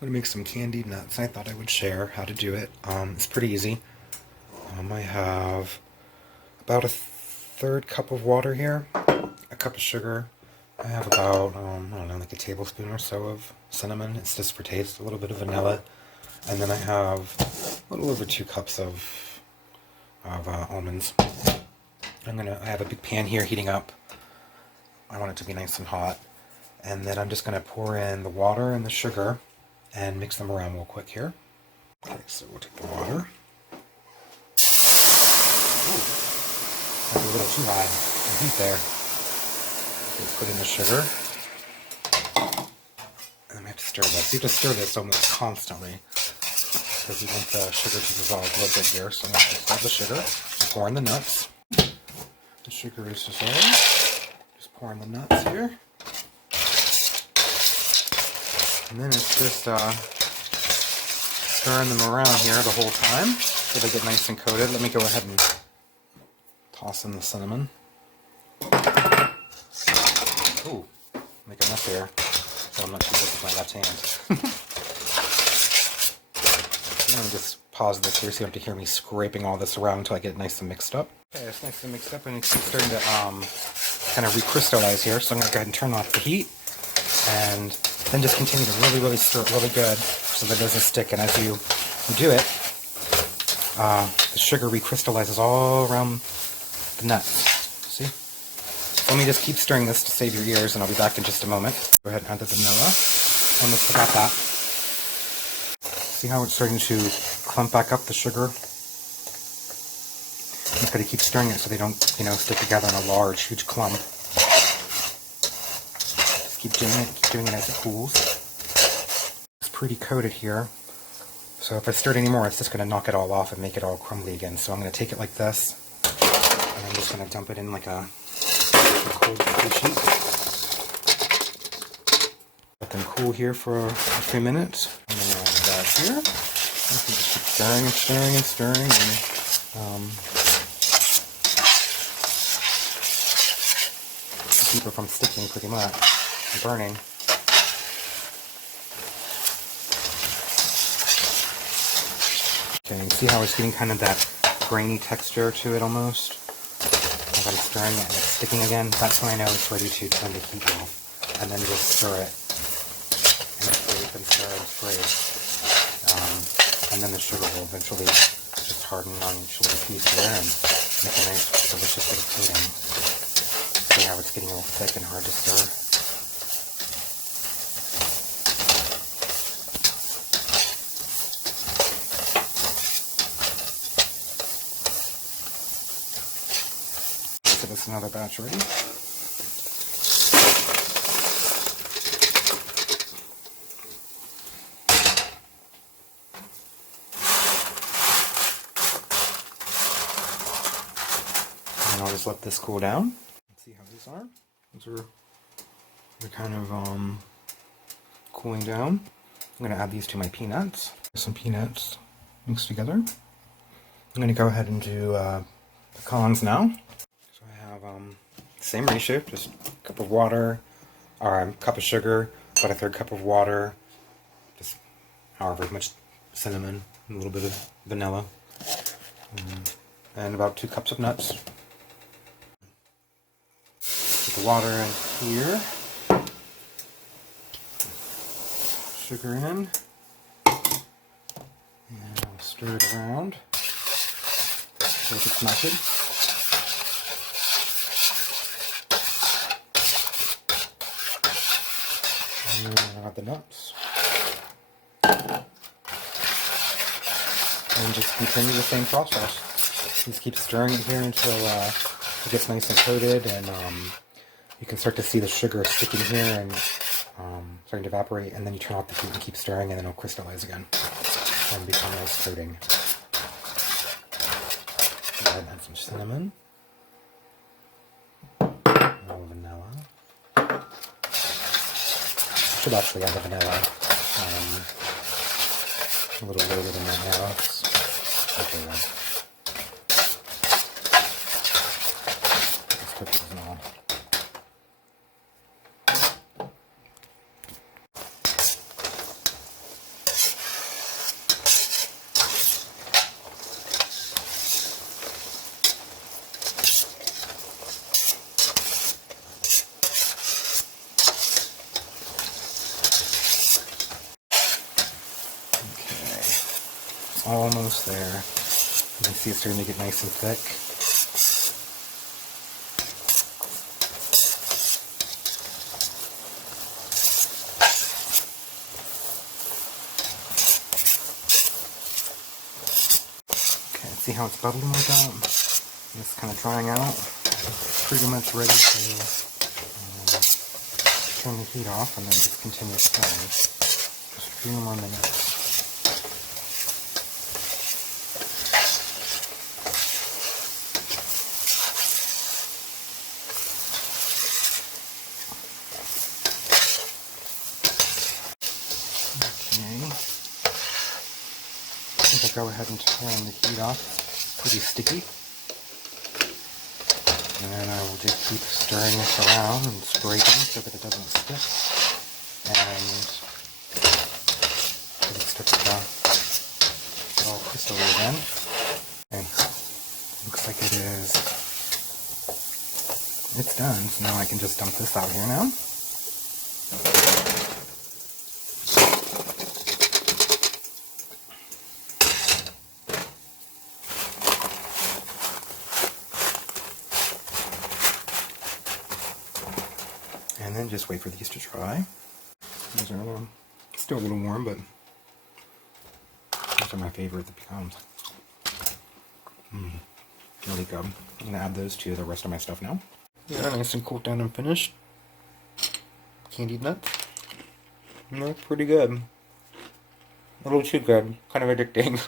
I'm gonna make some candied nuts. I thought I would share how to do it. It's pretty easy. I have about a third cup of water here, a cup of sugar. I have about, I don't know, like a tablespoon or so of cinnamon. It's just for taste, a little bit of vanilla. And then I have a little over 2 cups of almonds. I have a big pan here heating up. I want it to be nice and hot. And then I'm just gonna pour in the water and the sugar and mix them around real quick here. Okay, so we'll take the water. Ooh, that's a little too high. The heat there. Okay, let's put in the sugar. And then we have to stir this. You have to stir this almost constantly because we want the sugar to dissolve a little bit here. So I'm going to dissolve the sugar and pour in the nuts. The sugar is dissolved. Just pour in the nuts here. And then it's just stirring them around here the whole time so they get nice and coated. Let me go ahead and toss in the cinnamon. Ooh, make enough here so I'm not too good with my left hand. I'm going to just pause this here so you don't have to hear me scraping all this around until I get it nice and mixed up. Okay, it's nice and mixed up and it's starting to kind of recrystallize here, so I'm going to go ahead and turn off the heat and then just continue to really stir it really good so that it doesn't stick. And as you do it, the sugar recrystallizes all around the nuts. See? So let me just keep stirring this to save your ears, and I'll be back in just a moment. Go ahead and add the vanilla. Almost forgot that. See how it's starting to clump back up, the sugar? I'm just going to keep stirring it so they don't, stick together in a large, huge clump. Keep doing it as it cools. It's pretty coated here, so if I stir it anymore, it's just going to knock it all off and make it all crumbly again. So I'm going to take it like this, and I'm just going to dump it in like a cold cookie sheet. Let them cool here for a few minutes, and then I'll add that here. You can just keep stirring and stirring and stirring, and keep it from sticking pretty much. Burning. Okay, you can see how it's getting kind of that grainy texture to it almost. As I'm stirring it and it's sticking again, that's when I know it's ready to turn the heat off. And then just stir it. And scrape and stir and scrape. And then the sugar will eventually just harden on each little piece there and make a nice delicious little coating. See how it's getting a little thick and hard to stir? That's another batch ready. And I'll just let this cool down. Let's see how these are. They're kind of cooling down. I'm going to add these to my peanuts. Some peanuts mixed together. I'm going to go ahead and do pecans now. Same ratio, just a cup of water, or a cup of sugar, about a third cup of water, just however much cinnamon, a little bit of vanilla, and about 2 cups of nuts. Put the water in here, sugar in, and I'll stir it around so it gets melted. And then I'll add the nuts. And just continue the same process. Just keep stirring it here until it gets nice and coated, and you can start to see the sugar sticking here and starting to evaporate, and then you turn off the heat and keep stirring, and then it'll crystallize again and become a nice coating. Go ahead and add some cinnamon. A little vanilla. Should actually add the vanilla a little later than that now. Okay then. Let's put these in all. almost there. You can see it's starting to get nice and thick. Okay, see how it's bubbling like that? It's kind of drying out. Pretty much ready to turn the heat off and then just continue stirring. Just a few more minutes. Okay. I think I'll go ahead and turn the heat off. It's pretty sticky. And then I will just keep stirring this around and scraping so that it doesn't stick. And it starts to get all crystally again. And looks like it is. It's done. So now I can just dump this out here now. And then just wait for these to dry. These are still a little warm, but these are my favorite that becomes. Really good. I'm going to add those to the rest of my stuff now. Yeah, nice and cooled down and finished. Candied nuts. Pretty good. A little too good. Kind of addicting.